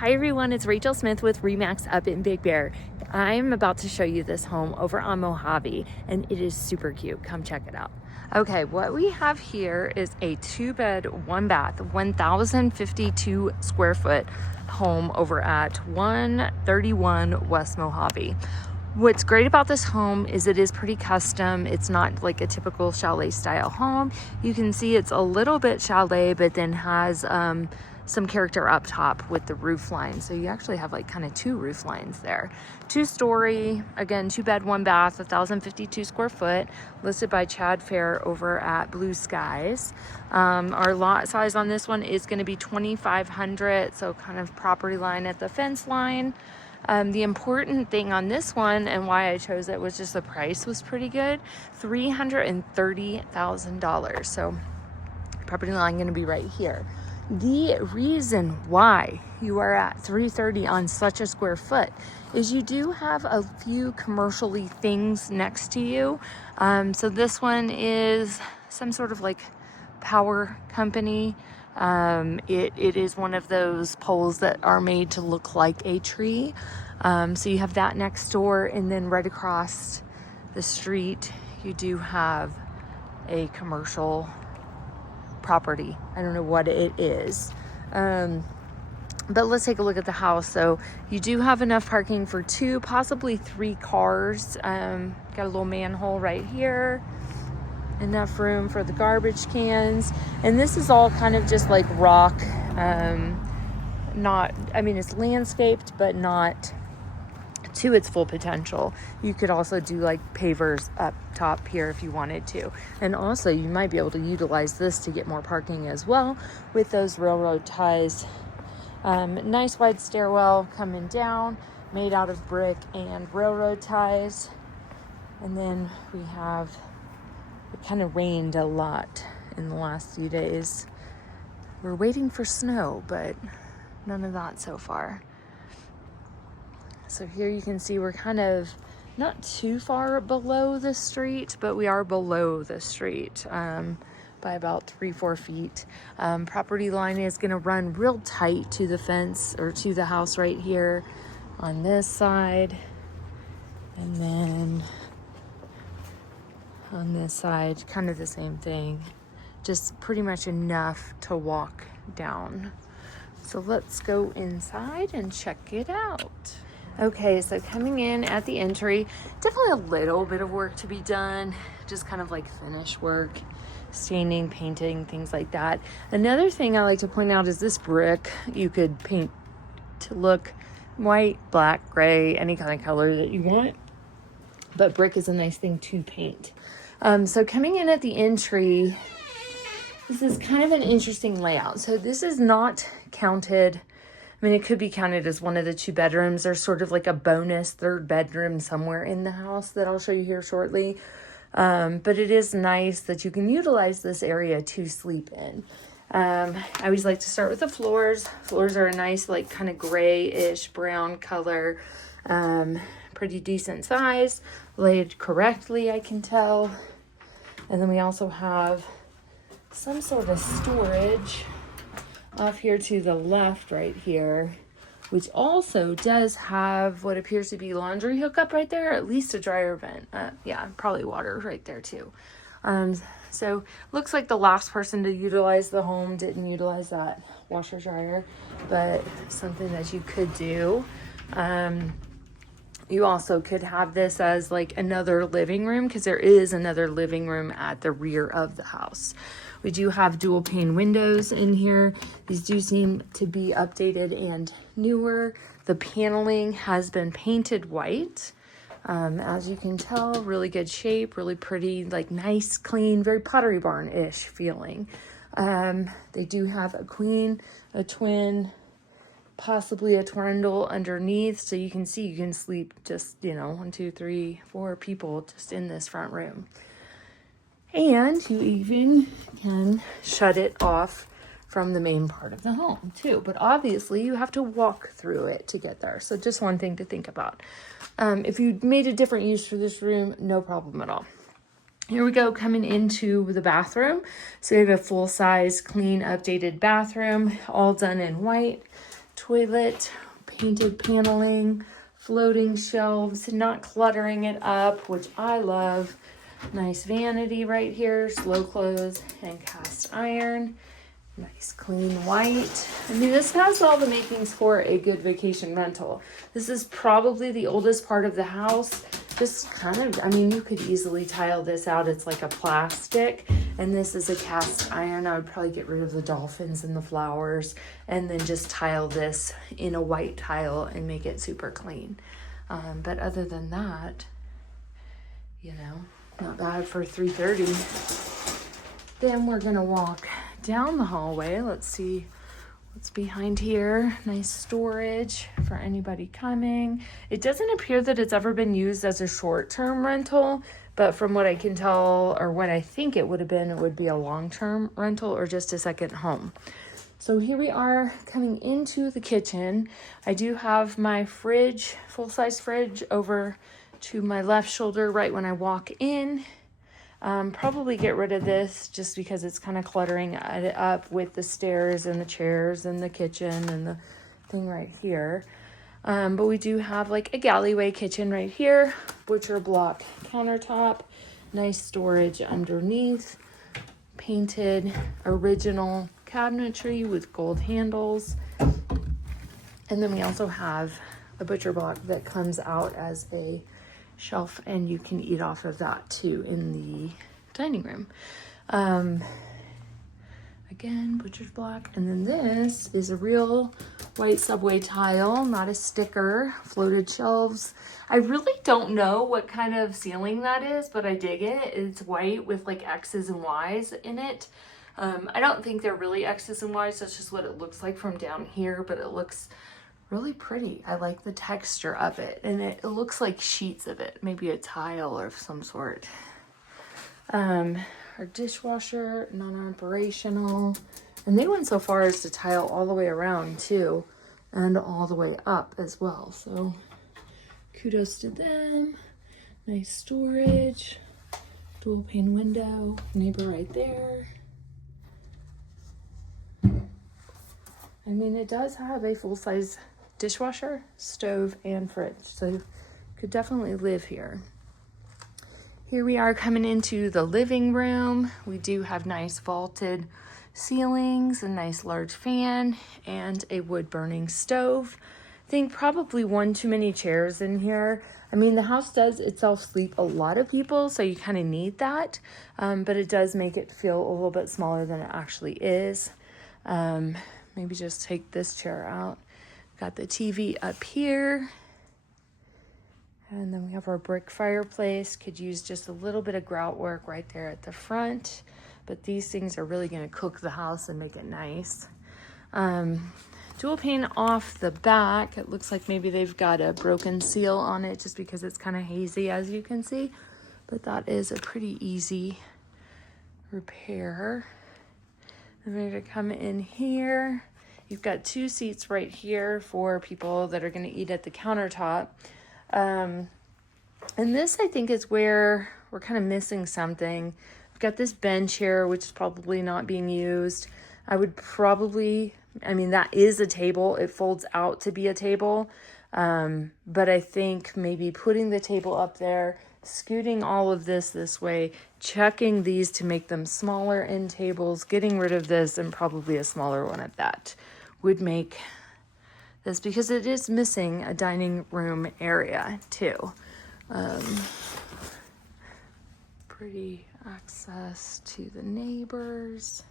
Hi everyone, it's Rachel Smith with Remax up in Big Bear. I'm about to show you this home over on Mojave and it is super cute. Come check it out. Okay, what we have here is a 2-bed, 1-bath, 1,052 square foot home over at 131 West Mojave. What's great about this home is it is pretty custom. It's not like a typical chalet style home. You can see it's a little bit chalet, but then has some character up top with the roof line. So you actually have like kind of 2 roof lines there. 2-story, again, 2-bed, 1-bath, 1,052 square foot, listed by Chad Fair over at Blue Skies. Our lot size on this one is going to be 2,500, so kind of property line at the fence line. The important thing on this one and why I chose it was just the price was pretty good, $330,000. So property line going to be right here. The reason why you are at $330 on such a square foot is you do have a few commercially things next to you. So this one is some sort of like power company. It is one of those poles that are made to look like a tree. So you have that next door, and then right across the street you do have a commercial property. I don't know what it is. But let's take a look at the house. So you do have enough parking for 2, possibly 3 cars. Got a little manhole right here. Enough room for the garbage cans. And this is all kind of just like rock. It's landscaped, but not to its full potential. You could also do like pavers up top here if you wanted to. And also you might be able to utilize this to get more parking as well with those railroad ties. Nice wide stairwell coming down, made out of brick and railroad ties. And then we have, it kind of rained a lot in the last few days. We're waiting for snow, but none of that so far. So here you can see we're kind of not too far below the street, but we are below the street by about 3-4 feet. Property line is going to run real tight to the fence or to the house right here on this side. And then on this side, kind of the same thing. Just pretty much enough to walk down. So let's go inside and check it out. Okay, so coming in at the entry, definitely a little bit of work to be done, just kind of like finish work, staining, painting, things like that. Another thing I like to point out is this brick. You could paint to look white, black, gray, any kind of color that you want, but brick is a nice thing to paint. So coming in at the entry, this is kind of an interesting layout. So this is not counted. I mean, it could be counted as one of the 2 bedrooms. There's sort of like a bonus 3rd bedroom somewhere in the house that I'll show you here shortly. But it is nice that you can utilize this area to sleep in. I always like to start with the floors. Floors are a nice, like kind of grayish brown color. Pretty decent size, laid correctly, I can tell. And then we also have some sort of storage off here to the left right here, which also does have what appears to be laundry hookup right there, at least a dryer vent. Yeah, probably water right there too. So looks like the last person to utilize the home didn't utilize that washer dryer, but something that you could do. You also could have this as like another living room, because there is another living room at the rear of the house. We do have dual pane windows in here. These do seem to be updated and newer. The paneling has been painted white. As you can tell, really good shape, really pretty, like nice, clean, very Pottery Barn-ish feeling. They do have a queen, a twin, possibly a trundle underneath, so you can see you can sleep just 1, 2, 3, 4 people just in this front room. And you even can shut it off from the main part of the home too, but obviously you have to walk through it to get there. So just one thing to think about. If you made a different use for this room, no problem at all. Here we go, coming into the bathroom. So we have a full-size, clean, updated bathroom, all done in white. toilet, painted paneling, floating shelves, not cluttering it up, which I love. Nice vanity right here, slow close and cast iron. Nice clean white. I mean, this has all the makings for a good vacation rental. This is probably the oldest part of the house. Just kind of, I mean, you could easily tile this out. It's like a plastic, and this is a cast iron. I would probably get rid of the dolphins and the flowers and then just tile this in a white tile and make it super clean. But other than that, you know, not bad for $330. Then we're gonna walk down the hallway. Let's see what's behind here. Nice storage for anybody coming. It doesn't appear that it's ever been used as a short-term rental, but from what I can tell, or what I think it would have been, it would be a long-term rental or just a second home. So here we are coming into the kitchen. I do have my fridge, full-size fridge, over to my left shoulder right when I walk in. Probably get rid of this just because it's kind of cluttering it up with the stairs and the chairs and the kitchen and the thing right here. But we do have like a galleyway kitchen right here, butcher block countertop, nice storage underneath, painted original cabinetry with gold handles. And then we also have a butcher block that comes out as a shelf, and you can eat off of that too in the dining room. Again, butcher's block. And then this is a real white subway tile, not a sticker. Floated shelves. I really don't know what kind of ceiling that is, but I dig it. It's white with like X's and Y's in it. I don't think they're really X's and Y's. That's just what it looks like from down here, but it looks really pretty. I like the texture of it, and it looks like sheets of it, maybe a tile of some sort. Our dishwasher, non-operational, and they went so far as to tile all the way around too, and all the way up as well, so kudos to them. Nice storage, dual pane window, neighbor right there. I mean, it does have a full-size dishwasher, stove, and fridge, so you could definitely live here. Here we are coming into the living room. We do have nice vaulted ceilings, a nice large fan, and a wood-burning stove. I think probably one too many chairs in here. I mean, the house does itself sleep a lot of people, so you kind of need that, but it does make it feel a little bit smaller than it actually is. Maybe just take this chair out. Got the TV up here. And then we have our brick fireplace. Could use just a little bit of grout work right there at the front. But these things are really going to cook the house and make it nice. Dual pane off the back. It looks like maybe they've got a broken seal on it just because it's kind of hazy, as you can see. But that is a pretty easy repair. I'm going to come in here. You've got two seats right here for people that are going to eat at the countertop. And this, I think, is where we're kind of missing something. We've got this bench here, which is probably not being used. I would probably, I mean, that is a table. It folds out to be a table. But I think maybe putting the table up there, scooting all of this way, checking these to make them smaller end tables, getting rid of this, and probably a smaller one at that would make this, because it is missing a dining room area too. Pretty access to the neighbors.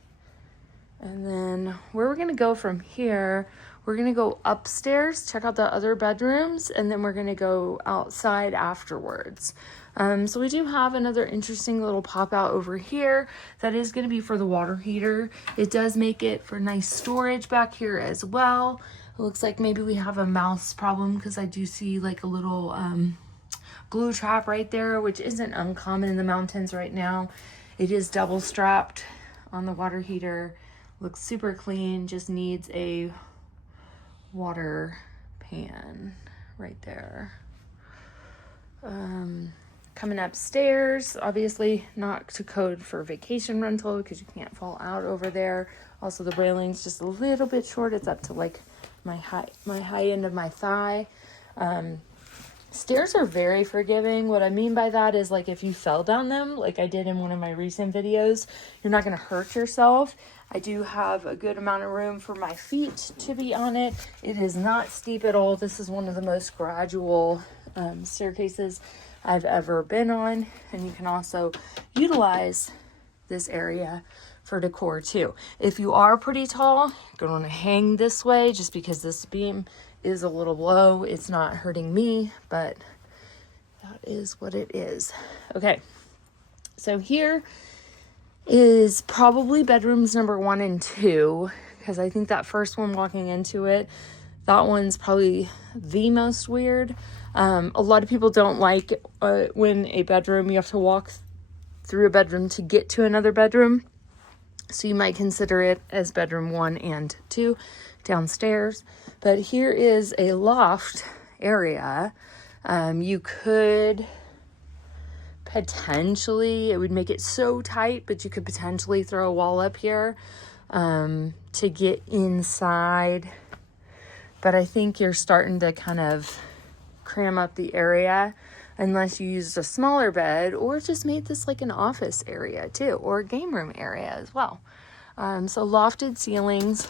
And then where we're gonna go from here, we're gonna go upstairs, check out the other bedrooms, and then we're gonna go outside afterwards. So we do have another interesting little pop out over here that is gonna be for the water heater. It does make it for nice storage back here as well. It looks like maybe we have a mouse problem because I do see like a little glue trap right there, which isn't uncommon in the mountains right now. It is double strapped on the water heater. Looks super clean, just needs a water pan right there. Coming upstairs, obviously not to code for vacation rental because you can't fall out over there. Also, the railing's just a little bit short. It's up to like my high end of my thigh. Stairs are very forgiving. What I mean by that is, like, if you fell down them, like I did in one of my recent videos, you're not going to hurt yourself. I do have a good amount of room for my feet to be on it. It is not steep at all. This is one of the most gradual staircases I've ever been on. And you can also utilize this area for decor too. If you are pretty tall, you're going to hang this way just because this beam is a little low. It's not hurting me, but that is what it is. Okay, so here is probably bedrooms number 1 and 2, because I think that first one walking into it, that one's probably the most weird. A lot of people don't like when a bedroom, you have to walk through a bedroom to get to another bedroom. So you might consider it as bedroom 1 and 2 downstairs. But here is a loft area. You could potentially, it would make it so tight, but you could potentially throw a wall up here to get inside. But I think you're starting to kind of cram up the area unless you used a smaller bed or just made this like an office area too, or a game room area as well. So lofted ceilings,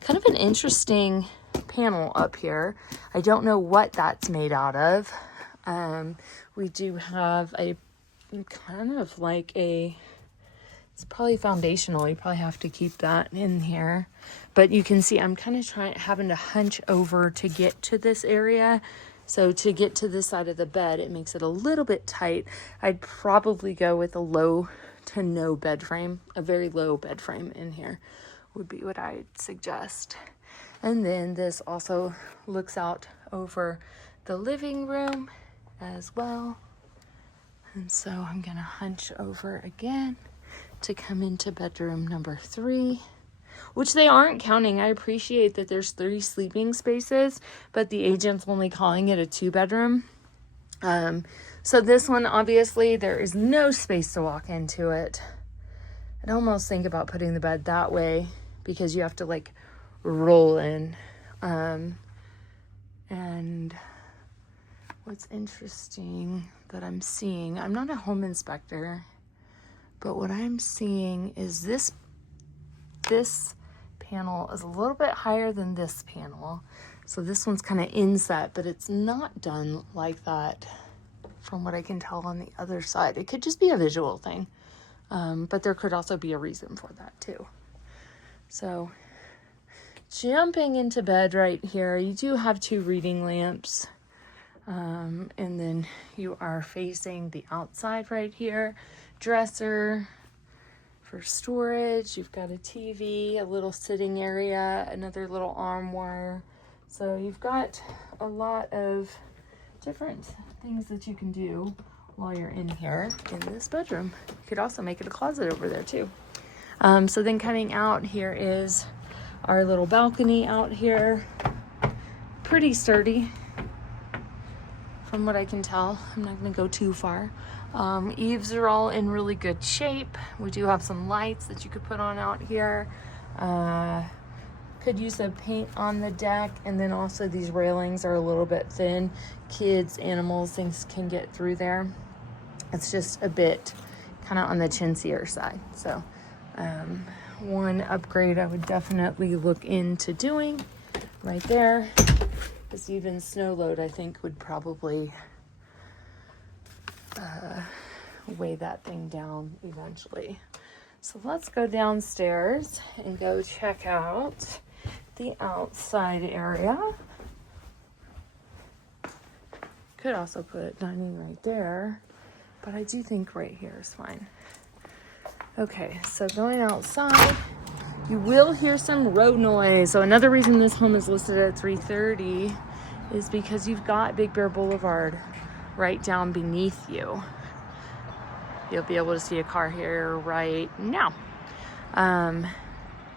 kind of an interesting panel up here. I don't know what that's made out of. We do have a kind of like it's probably foundational. You probably have to keep that in here. But you can see I'm kind of having to hunch over to get to this area. So to get to this side of the bed, it makes it a little bit tight. I'd probably go with a low to no bed frame. A very low bed frame in here would be what I'd suggest. And then this also looks out over the living room as well. And so I'm gonna hunch over again to come into bedroom number 3, which they aren't counting. I appreciate that there's 3 sleeping spaces, but the agent's only calling it a 2-bedroom. So this one, obviously, there is no space to walk into it. I'd almost think about putting the bed that way because you have to like roll in. And what's interesting that I'm seeing, I'm not a home inspector, but what I'm seeing is this panel is a little bit higher than this panel. So this one's kind of inset, but it's not done like that from what I can tell on the other side. It could just be a visual thing, but there could also be a reason for that too. So jumping into bed right here, you do have 2 reading lamps, and then you are facing the outside right here. Dresser for storage. You've got a TV, a little sitting area, another little armoire. So you've got a lot of different things that you can do while you're in here in this bedroom. You could also make it a closet over there too. So then coming out here is our little balcony out here. Pretty sturdy from what I can tell. I'm not going to go too far. Eaves are all in really good shape. We do have some lights that you could put on out here. Could use some paint on the deck, and then also these railings are a little bit thin. Kids, animals, things can get through there. It's just a bit kind of on the chintzier side. So one upgrade I would definitely look into doing right there is even snow load, I think, would probably weigh that thing down eventually. So let's go downstairs and go check out the outside area. Could also put dining right there, but I do think right here is fine. Okay, so going outside, you will hear some road noise. So another reason this home is listed at $330 is because you've got Big Bear Boulevard right down beneath you. You'll be able to see a car here right now.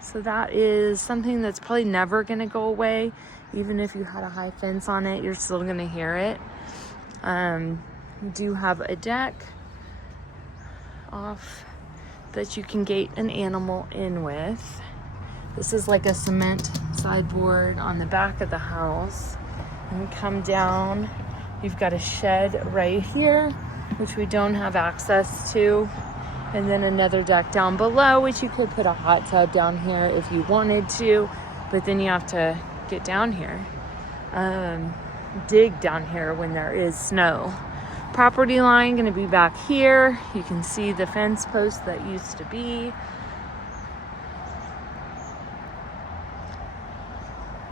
So that is something that's probably never going to go away. Even if you had a high fence on it, you're still going to hear it. You do have a deck off that you can gate an animal in with. This is like a cement sideboard on the back of the house. And come down, you've got a shed right here, which we don't have access to. And then another deck down below, which you could put a hot tub down here if you wanted to, but then you have to get down here, dig down here when there is snow. Property line gonna be back here. You can see the fence post that used to be.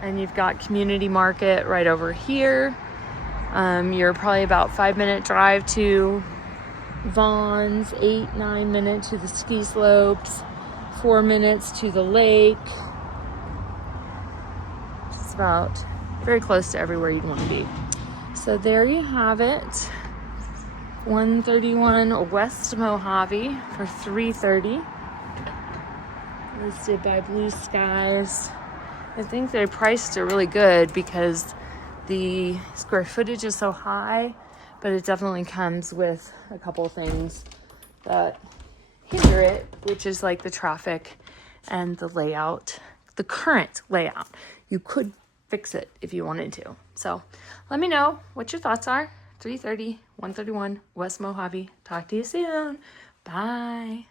And you've got community market right over here. You're probably about 5-minute drive to Vaughn's, 8-9 minutes to the ski slopes, 4 minutes to the lake. Just about very close to everywhere you'd want to be. So there you have it. 131 West Mojave for $330. Listed by Blue Skies. I think they priced it really good because the square footage is so high, but it definitely comes with a couple of things that hinder it, which is like the traffic and the layout, the current layout. You could fix it if you wanted to. So let me know what your thoughts are. 330, 131 West Mojave. Talk to you soon. Bye.